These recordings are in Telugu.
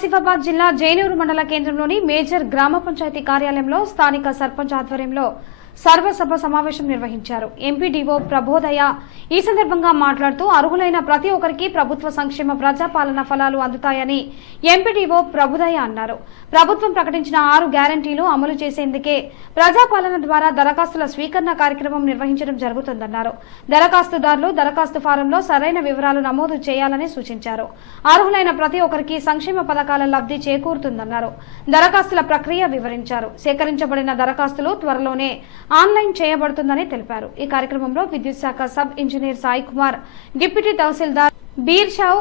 ఆసిఫాబాద్ జిల్లా జైనూరు మండల కేంద్రంలోని మేజర్ గ్రామ పంచాయతీ కార్యాలయంలో స్థానిక సర్పంచ్ ఆధ్వర్యంలో సర్వసభ సమావేశం నిర్వహించారు. ఎంపీడీఓ ప్రబోధయ ఈ సందర్భంగా మాట్లాడుతూ అర్హులైన ప్రతి ఒక్కరికి ప్రభుత్వ సంక్షేమ ప్రజాపాలన ఫలాలు అందుతాయని ఎంపీడీఓ ప్రబోధయ అన్నారు. ప్రభుత్వం ప్రకటించిన 6 గ్యారంటీలు అమలు చేసేందుకే ప్రజాపాలన ద్వారా దరఖాస్తుల స్వీకరణ కార్యక్రమం నిర్వహించడం జరుగుతుందన్నారు. దరఖాస్తుదారులు దరఖాస్తు ఫారంలో సరైన వివరాలు నమోదు చేయాలని సూచించారు. అర్హులైన ప్రతి ఒక్కరికి సంక్షేమ పథకాల లబ్ధి చేకూరుతుందన్నారు. దరఖాస్తుల ప్రక్రియ వివరించారు. సేకరించబడిన దరఖాస్తులు త్వరలోనే ఆన్లైన్ చేయబడుతుందని తెలిపారు. ఈ కార్యక్రమంలో విద్యుత్ శాఖ sub engineer Sai Kumar, deputy తహసీల్దార్ బీర్ షావ్,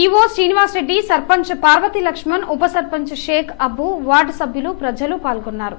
ఈవో శ్రీనివాస్ రెడ్డి, సర్పంచ్ పార్వతీ లక్ష్మణ్, ఉప సర్పంచ్ షేక్ అబ్బు, వార్డు సభ్యులు, ప్రజలు పాల్గొన్నారు.